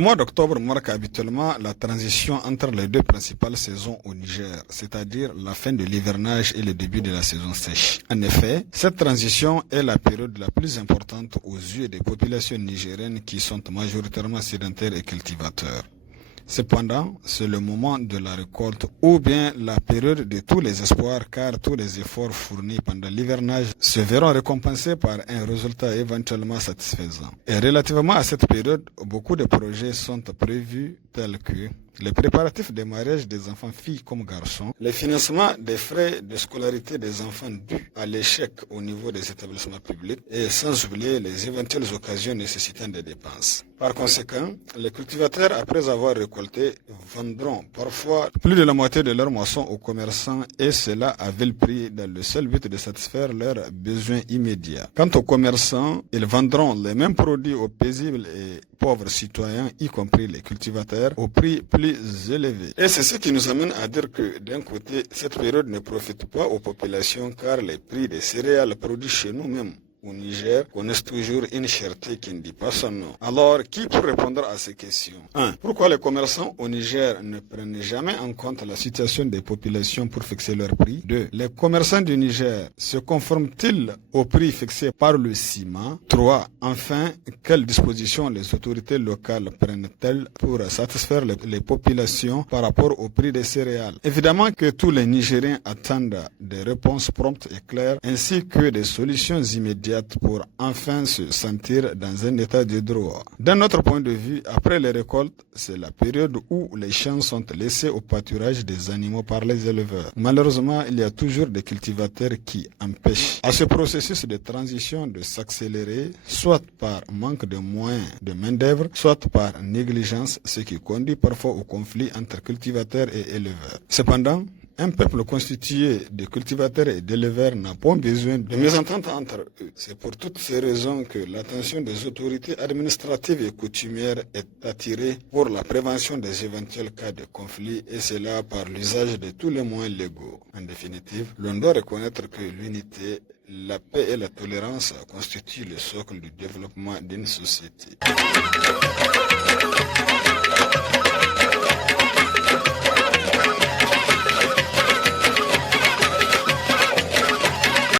mois d'octobre marque habituellement la transition entre les deux principales saisons au Niger, c'est-à-dire la fin de l'hivernage et le début de la saison sèche. En effet, cette transition est la période la plus importante aux yeux des populations nigériennes qui sont majoritairement sédentaires et cultivateurs. Cependant, c'est le moment de la récolte ou bien la période de tous les espoirs car tous les efforts fournis pendant l'hivernage se verront récompensés par un résultat éventuellement satisfaisant. Et relativement à cette période, beaucoup de projets sont prévus tels que les préparatifs des mariages des enfants filles comme garçons, le financement des frais de scolarité des enfants dus à l'échec au niveau des établissements publics et sans oublier les éventuelles occasions nécessitant des dépenses. Par conséquent, les cultivateurs, après avoir récolté, vendront parfois plus de la moitié de leurs moissons aux commerçants et cela à vil prix dans le seul but de satisfaire leurs besoins immédiats. Quant aux commerçants, ils vendront les mêmes produits aux paisibles et pauvres citoyens, y compris les cultivateurs, au prix plus élevé. Et c'est ce qui nous amène à dire que d'un côté, cette période ne profite pas aux populations car les prix des céréales produits chez nous-mêmes au Niger connaissent toujours une cherté qui ne dit pas son nom. Alors, qui peut répondre à ces questions? 1. Pourquoi les commerçants au Niger ne prennent jamais en compte la situation des populations pour fixer leurs prix? 2. Les commerçants du Niger se conforment-ils aux prix fixés par le CIMA? 3. Enfin, quelles dispositions les autorités locales prennent-elles pour satisfaire les populations par rapport au prix des céréales? Évidemment que tous les Nigériens attendent des réponses promptes et claires ainsi que des solutions immédiates pour enfin se sentir dans un état de droit. D'un autre point de vue, après les récoltes, c'est la période où les champs sont laissés au pâturage des animaux par les éleveurs. Malheureusement, il y a toujours des cultivateurs qui empêchent à ce processus de transition de s'accélérer, soit par manque de moyens de main-d'œuvre, soit par négligence, ce qui conduit parfois au conflit entre cultivateurs et éleveurs. Cependant, un peuple constitué de cultivateurs et d'éleveurs n'a pas besoin de mésentente entre eux. C'est pour toutes ces raisons que l'attention des autorités administratives et coutumières est attirée pour la prévention des éventuels cas de conflit et cela par l'usage de tous les moyens légaux. En définitive, l'on doit reconnaître que l'unité, la paix et la tolérance constituent le socle du développement d'une société.